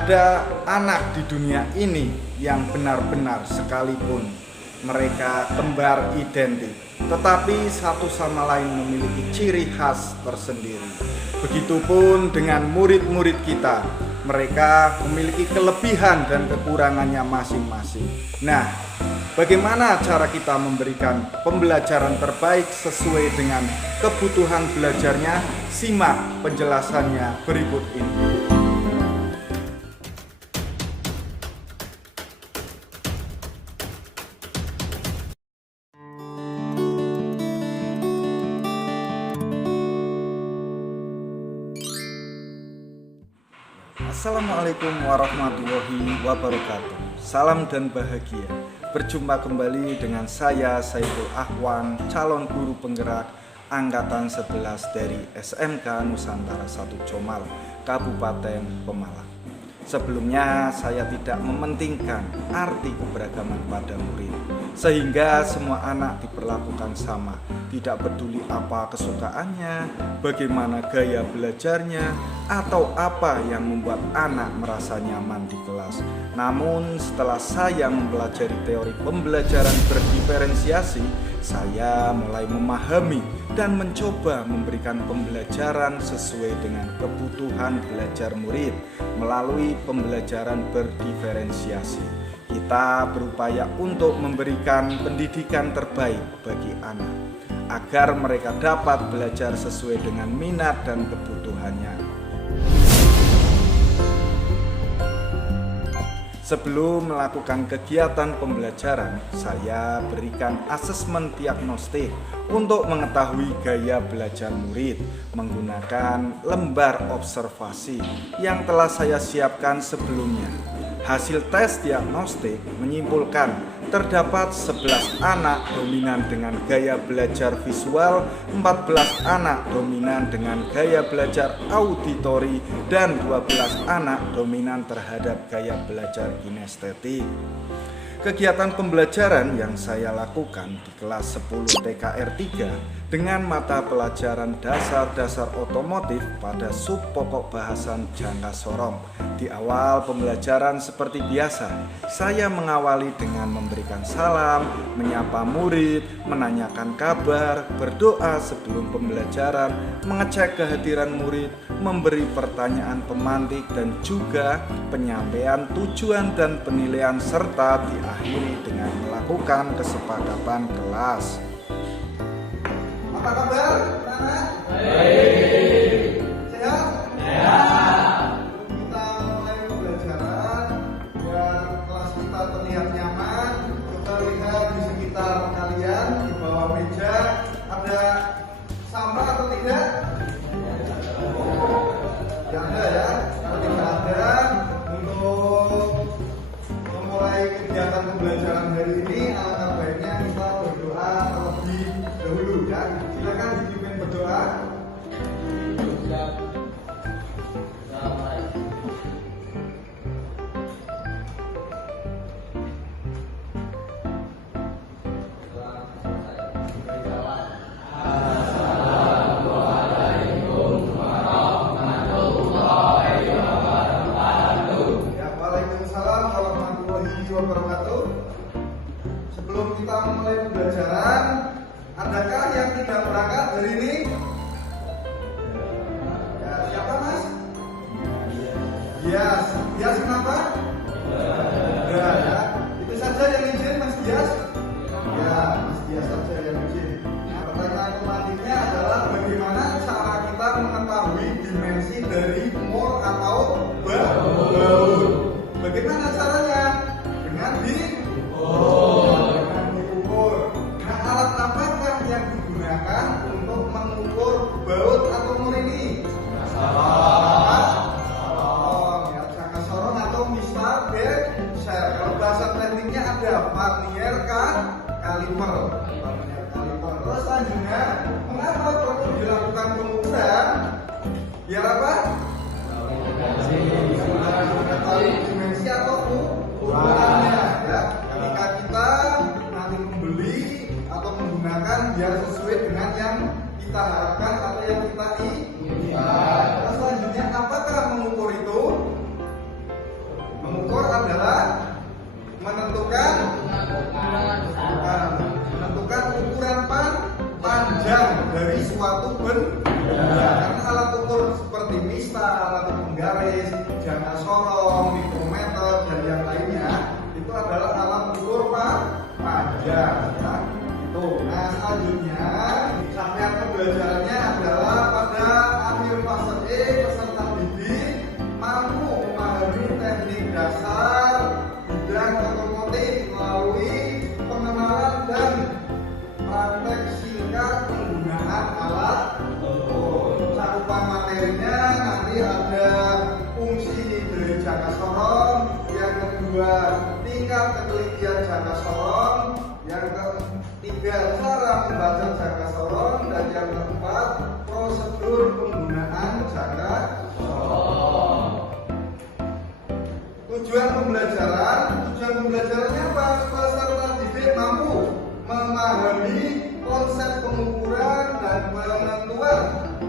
ada anak di dunia ini yang benar-benar sekalipun mereka kembar identik, tetapi satu sama lain memiliki ciri khas tersendiri. Begitupun dengan murid-murid kita, mereka memiliki kelebihan dan kekurangannya masing-masing. Nah, bagaimana cara kita memberikan pembelajaran terbaik sesuai dengan kebutuhan belajarnya? Simak penjelasannya berikut ini. Assalamualaikum warahmatullahi wabarakatuh. Salam dan bahagia. Berjumpa kembali dengan saya Saiful Ahwan, calon guru penggerak Angkatan 11 dari SMK Nusantara 1 Comal, Kabupaten Pemalang. Sebelumnya saya tidak mementingkan arti keberagaman pada murid, sehingga semua anak diperlakukan sama, tidak peduli apa kesukaannya, bagaimana gaya belajarnya, atau apa yang membuat anak merasa nyaman di kelas. Namun setelah saya mempelajari teori pembelajaran berdiferensiasi, saya mulai memahami dan mencoba memberikan pembelajaran sesuai dengan kebutuhan belajar murid melalui pembelajaran berdiferensiasi. Kita berupaya untuk memberikan pendidikan terbaik bagi anak agar mereka dapat belajar sesuai dengan minat dan kebutuhannya. Sebelum melakukan kegiatan pembelajaran, saya berikan asesmen diagnostik untuk mengetahui gaya belajar murid menggunakan lembar observasi yang telah saya siapkan sebelumnya. Hasil tes diagnostik menyimpulkan terdapat 11 anak dominan dengan gaya belajar visual, 14 anak dominan dengan gaya belajar auditori, dan 12 anak dominan terhadap gaya belajar kinestetik. Kegiatan pembelajaran yang saya lakukan di kelas 10 TKR 3 dengan mata pelajaran dasar-dasar otomotif pada sub pokok bahasan jangka sorong. Di awal pembelajaran seperti biasa, saya mengawali dengan memberikan salam, menyapa murid, menanyakan kabar, berdoa sebelum pembelajaran, mengecek kehadiran murid, memberi pertanyaan pemantik, dan juga penyampaian tujuan dan penilaian, serta diakhiri dengan melakukan kesepakatan kelas. Apa kabar, anak? Baik. Sehat? Sehat. Kita mulai pembelajaran biar kelas kita terlihat nyaman. Kita lihat di sekitar kalian, di bawah meja ada sampah atau tidak? Tidak ada ya. Kalau tidak ada, untuk memulai kegiatan pembelajaran hari ini, alangkah baiknya kita berdoa terlebih dahulu ya. Silakan dipimpin berdoa. Waalaikumsalam warahmatullahi wabarakatuh. Sebelum kita mulai pembelajaran, adakah yang tidak berangkat hari ini? Ya, siapa mas? Bias. Bias kenapa? Ya, itu saja yang izin mas Bias? Ya, mas Bias saja yang izin. Nah, pertanyaan selanjutnya adalah bagaimana cara kita mengetahui dimensi dari mol atau baut? Bagaimana caranya? Dengan diukur. Nah, alat apakah yang digunakan untuk mengukur baut atau mol ini? Sorong, ya, jangka sorong atau Mr. Becher. Kalau bahasa tekniknya ada vernier kaliper. Terus selanjutnya, mengapa perlu dilakukan pengukuran? Biar apa? Dimensi atau ukurannya ya. Ketika kita nanti membeli atau menggunakan biar sesuai dengan yang kita harapkan atau yang kita inginkan. Selanjutnya, apakah mengukur itu? benda. Karena alat ukur seperti mista, alat ukur garis, jangka sorong, mikrometer dan yang lainnya itu adalah alat ukur panjang ya. Itu. Nah, selanjutnya rangkaian pembelajarannya adalah pada akhir fase E peserta didik mampu memahami teknik dasar bidang otomotif melalui pengenalan dan praktek singkat penggunaan alat ukur. Cakupan materinya nanti ada fungsi dari jangka sorong, yang kedua tingkat ketelitian jangka sorong, yang ketiga cara membaca jangka sorong, dan yang keempat prosedur penggunaan jangka sorong. Tujuan pembelajarannya apa? Peserta didik mampu memahami konsep pengukuran dan penentuan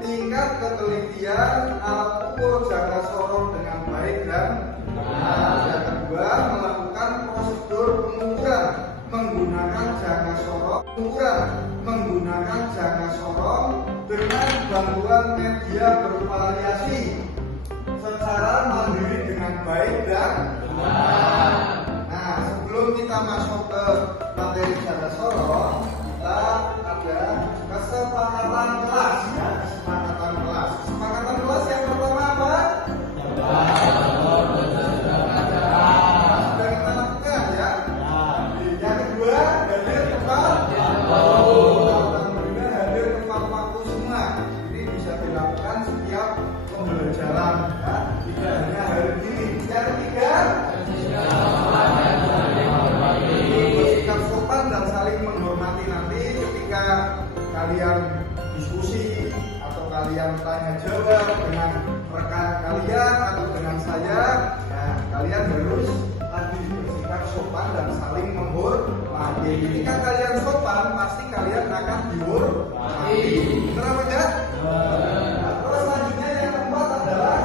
tingkat ketelitian alat ukur jangka sorong dengan baik dan benar. Yang kedua, melakukan prosedur pengukuran menggunakan jangka sorong dengan bantuan media bervariasi secara mandiri dengan baik dan benar. Nah, sebelum kita masuk ke materi jangka sorong, kita ada kesepakatan kelas ya. Kesepakatan kelas yang pertama apa? Sudah kita lakukan ya. Yang kedua, hadir tepat waktu semua. Ini bisa dilakukan setiap pembelajaran ya. Tidak hanya hari ini. Yang ketiga, bersikap sopan dan saling menghormati. Nanti ketika kalian diskusi atau kalian tanya jawab dengan rekan kalian atau dengan saya, nah, kalian harus tadi bersikap sopan dan saling menghormati. Ketika kalian sopan, pasti kalian akan dihormati. Benar apa enggak? Nah, terus selanjutnya yang keempat adalah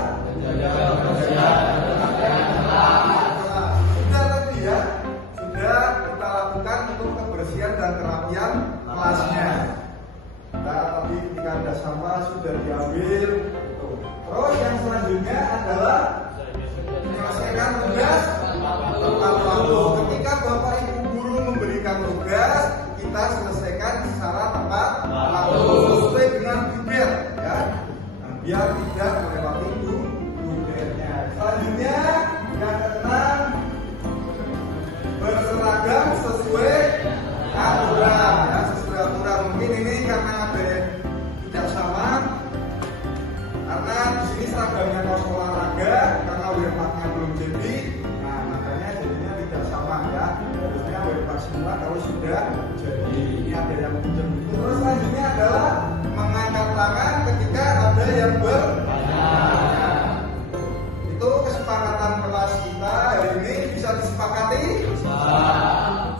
sudah kita lakukan untuk kebersihan dan kerapian kelasnya. Nah, tadi ketika ada sampah sudah diambil. Terus yang selanjutnya adalah menyelesaikan tugas tepat waktu. Ketika Bapak Ibu guru memberikan tugas, kita selesaikan secara tepat waktu sesuai dengan buber ya. Nah, biar tidak melewati bubernya. Selanjutnya yang keenam, berseragam sesuai aturan ya, sesuai aturan. Mungkin ini karena ada yang tidak sama, karena di sini seragamnya kaos olahraga, karena wearpacknya belum jadi, nah makanya jadinya tidak sama ya. Harusnya wearpack semua kalau sudah jadi. Ini ada yang pinjam. Terus selanjutnya adalah mengangkat tangan ketika ada yang bertanya. Itu kesepakatan kelas kita hari ini. Bisa disepakati?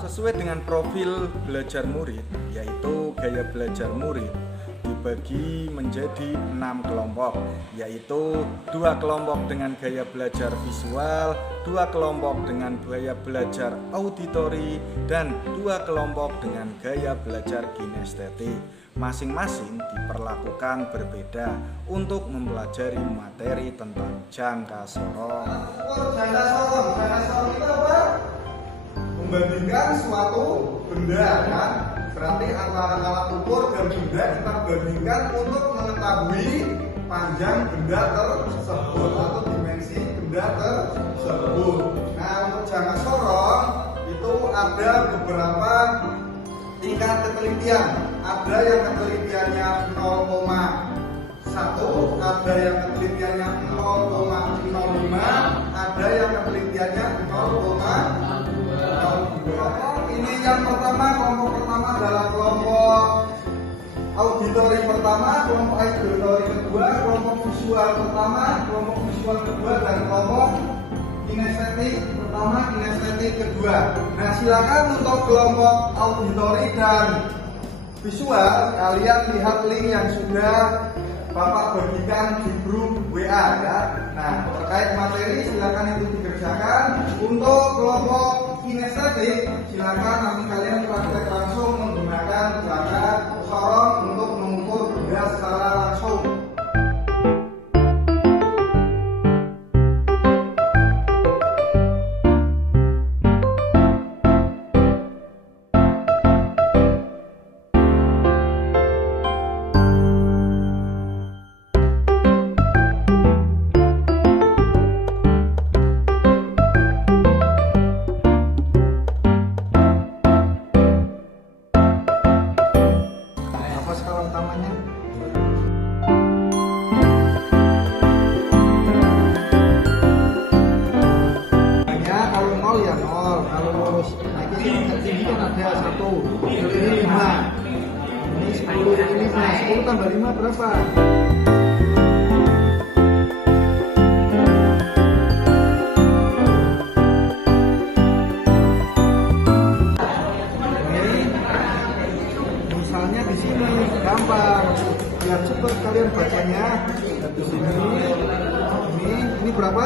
Sesuai dengan profil belajar murid, yaitu gaya belajar murid dibagi menjadi 6 kelompok, yaitu 2 kelompok dengan gaya belajar visual, 2 kelompok dengan gaya belajar auditori, dan 2 kelompok dengan gaya belajar kinestetik. Masing-masing diperlakukan berbeda untuk mempelajari materi tentang jangka sorong. Jangka sorong itu apa? Membandingkan suatu benda kan? Berarti antara alat ukur dan benda kita bandingkan untuk mengetahui panjang benda tersebut atau dimensi benda tersebut. Nah, untuk jangka sorong itu ada beberapa tingkat ketelitian. Ada yang ketelitiannya 0,1, ada yang ketelitiannya 0,05, ada yang ketelitiannya 0,02. Ini yang pertama, kelompok pertama adalah kelompok auditori pertama, kelompok auditori kedua, kelompok visual pertama, kelompok visual kedua, dan kelompok kinestetik pertama, kinestetik kedua. Nah, silakan untuk kelompok auditori dan visual, kalian lihat link yang sudah Bapak bagikan di grup WA ya. Nah, terkait materi silakan itu dikerjakan. Untuk kelompok kinestetik, silakan nanti kalian praktek langsung menggunakan jangka sorong untuk mengukur benda Saung. Apa skala utamanya? Kalau 0 ya 0, kalau lurus naik ini tertinggi kan ada 1, ini 5, ini 10, ini 5, 10 tambah 5 berapa? Misalnya di sini gampang, biar cepat kalian bacanya. Di sini, ini berapa?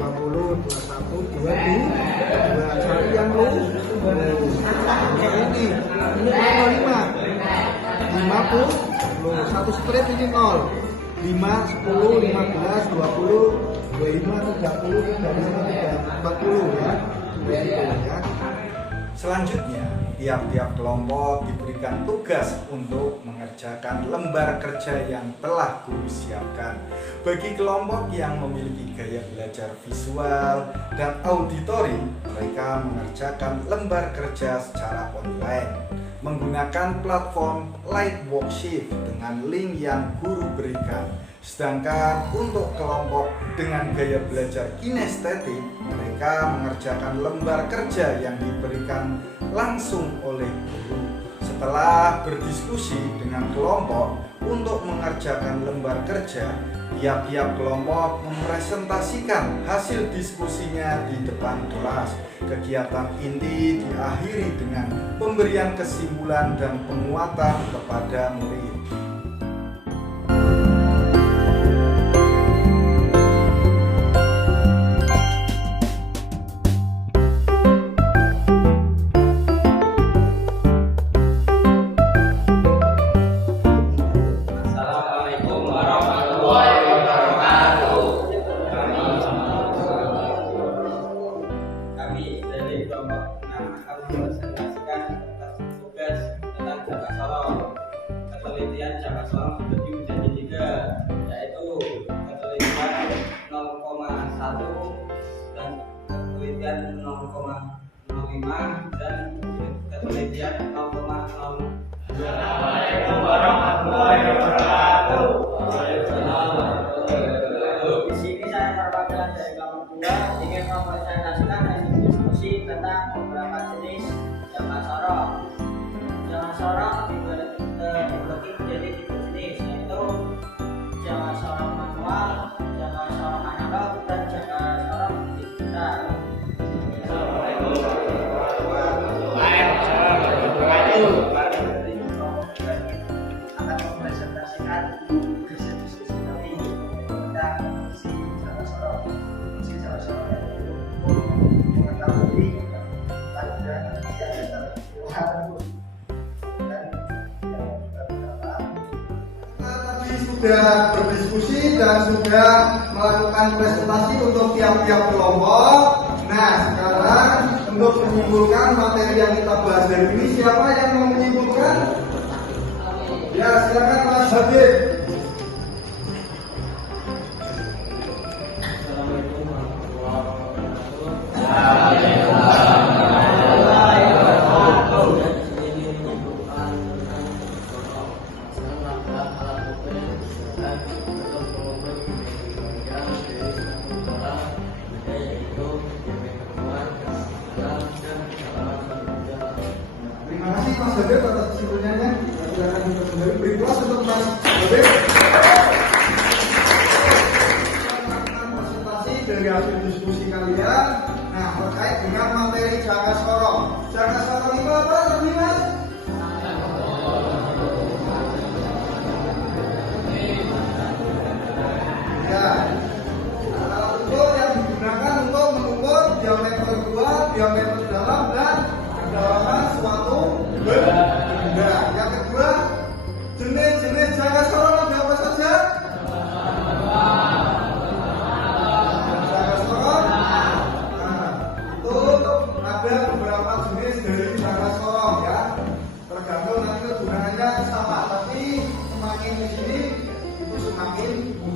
20, 21, 22, cari yang lu. Ini berapa 5? 50, lu satu strip ini 0. 5, 10, 15, 20, 25, 30, 35, 40 ya. Begitu ya. Selanjutnya, tiap-tiap kelompok diberikan tugas untuk mengerjakan lembar kerja yang telah guru siapkan. Bagi kelompok yang memiliki gaya belajar visual dan auditori, mereka mengerjakan lembar kerja secara online menggunakan platform Light Worksheet dengan link yang guru berikan. Sedangkan untuk kelompok dengan gaya belajar kinestetik, mereka mengerjakan lembar kerja yang diberikan langsung oleh guru. Setelah berdiskusi dengan kelompok untuk mengerjakan lembar kerja, tiap-tiap kelompok mempresentasikan hasil diskusinya di depan kelas. Kegiatan inti diakhiri dengan pemberian kesimpulan dan penguatan kepada murid. Kami dari kelompok 6 akan mempresentasikan tugas tentang jangka sorong. Ketelitian jangka sorong dibagi menjadi 3, yaitu ketelitian 0,1 dan ketelitian 0,05 dan ketelitian 0,0. Assalamualaikum warahmatullahi wabarakatuh. Di sini saya perwakilan dari kelompok 2 ingin mempresentasikan hasil diskusi tentang beberapa jenis jangka sorong. Jangka sorong dibagi menjadi 3 jenis, yaitu jangka sorong manual, jangka sorong analog, dan jangka sorong digital. Assalamualaikum warahmatullahi wabarakatuh. Akan mempresentasikan hasil diskusi kami tentang fungsi jangka sorong. Fungsi jangka sorong mengetahui pada Tadi sudah berdiskusi dan sudah melakukan presentasi untuk tiap-tiap kelompok. Nah, sekarang untuk menyimpulkan materi yang kita bahas dari ini, siapa yang mau menyimpulkan? Ya, silakan Mas Habib. Assalamualaikum warahmatullahi wabarakatuh. Terima kasih Mas Habib atas kesimpulannya. Silakan kembali beri kelas untuk Mas Habib. Melakukan presentasi dari hasil diskusi kalian. Nah, terkait dengan materi jangka sorong. Jangka sorong itu apa tadi Mas? Ya, alat ukur yang digunakan untuk mengukur diameter luar, diameter dalam, dan kedalaman suatu benda. Yang kedua, jenis-jenis jangka sorong ada apa saja?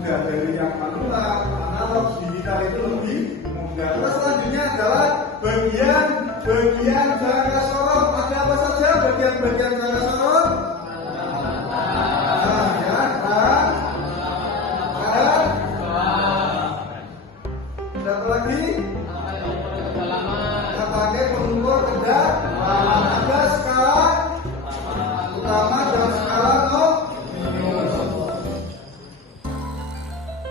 mudah dari yang manual, analog, digital itu lebih mudah. Terus selanjutnya adalah bagian jangka sorot. Ada apa saja bagian jangka sorot? Nah, ya, satu lagi. Kita pakai pengukur kedalaman. Ada skala utama dan skala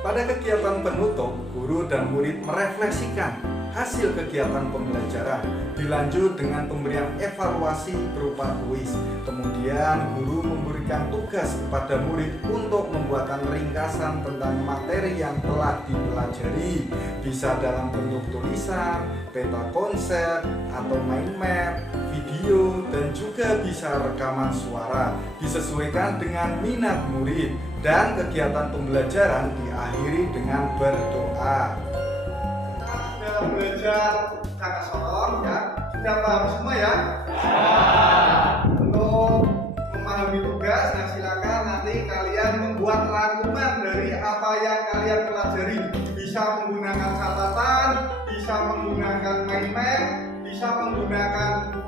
Pada kegiatan penutup, guru dan murid merefleksikan hasil kegiatan pembelajaran, dilanjut dengan pemberian evaluasi berupa kuis. Kemudian guru memberikan tugas kepada murid untuk membuatkan ringkasan tentang materi yang telah dipelajari, bisa dalam bentuk tulisan, peta konsep, atau mind map, video, dan juga bisa rekaman suara, disesuaikan dengan minat murid. Dan kegiatan pembelajaran diakhiri dengan berdoa. Sudah belajar jangka sorot ya, sudah paham semua ya? Untuk memahami tugas, nah silakan nanti kalian membuat rangkuman dari apa yang kalian pelajari. Bisa menggunakan catatan, bisa menggunakan mind map, bisa menggunakan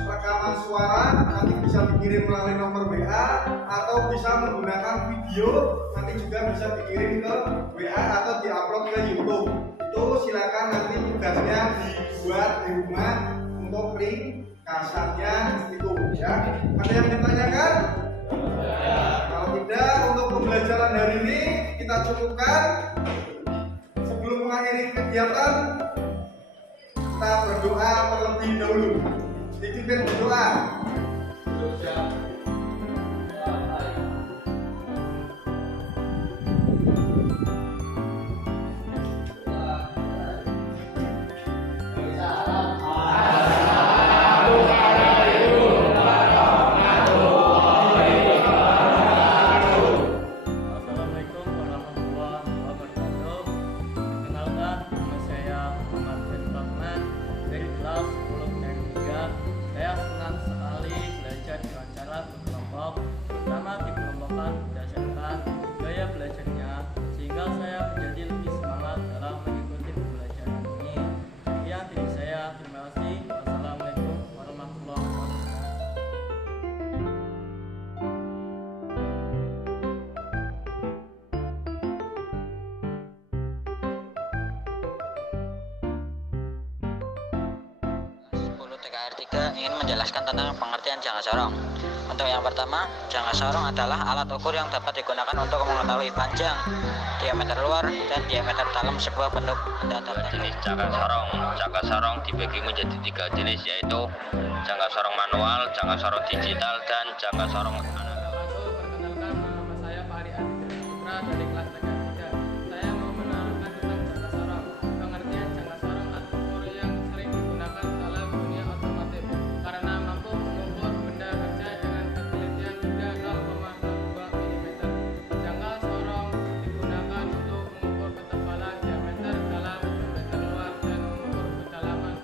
rekaman suara, nanti bisa dikirim melalui nomor WA, atau bisa menggunakan video, nanti juga bisa dikirim ke WA atau diupload ke YouTube. Itu silakan nanti tugasnya dibuat di rumah untuk ringkasannya itu ya. Ada yang ditanyakan? Kalau tidak, untuk pembelajaran hari ini kita cukupkan. Sebelum mengakhiri kegiatan, kita berdoa terlebih dahulu. Dipimpin berdoa. Assalamualaikum warahmatullahi wabarakatuh. Perkenalkan, nama saya Muhammad Firman dari kelas 10 dari 3. Saya senang sekali belajar dengan cara berkelompok, terutama di kelompokan berdasarkan gaya belajarnya, sehingga saya menjadi lebih semangat dalam mengikuti pembelajaran ini. Sekian dari saya, terima kasih. Wassalamualaikum warahmatullahi wabarakatuh. TKR 3 ingin menjelaskan tentang pengertian jangka sorong. Untuk yang pertama, jangka sorong adalah alat ukur yang dapat digunakan untuk mengetahui panjang, diameter luar, dan diameter dalam sebuah bentuk benda tertentu. Jenis jangka sorong. Jangka sorong dibagi menjadi 3 jenis, yaitu jangka sorong manual, jangka sorong digital, dan jangka sorong analog. Perkenalkan, nama saya Pak Ari Adi Putra dari kelas TKR 3. Saya mau menerangkan tentang jangka sorong. Pengertian jangka sorong alat ukur yang sering digunakan dalam dunia otomotif karena mampu mengukur benda kerja dengan ketelitian hingga 0,02 mm. Jangka sorong digunakan untuk mengukur ketebalan, diameter dalam, diameter luar, dan mengukur kedalaman.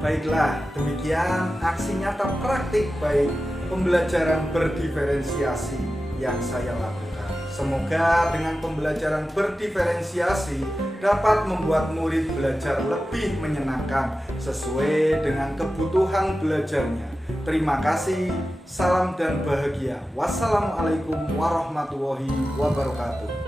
Baiklah, demikian aksi nyata praktik baik pembelajaran berdiferensiasi yang saya lakukan. Semoga dengan pembelajaran berdiferensiasi dapat membuat murid belajar lebih menyenangkan sesuai dengan kebutuhan belajarnya. Terima kasih, salam dan bahagia. Wassalamualaikum warahmatullahi wabarakatuh.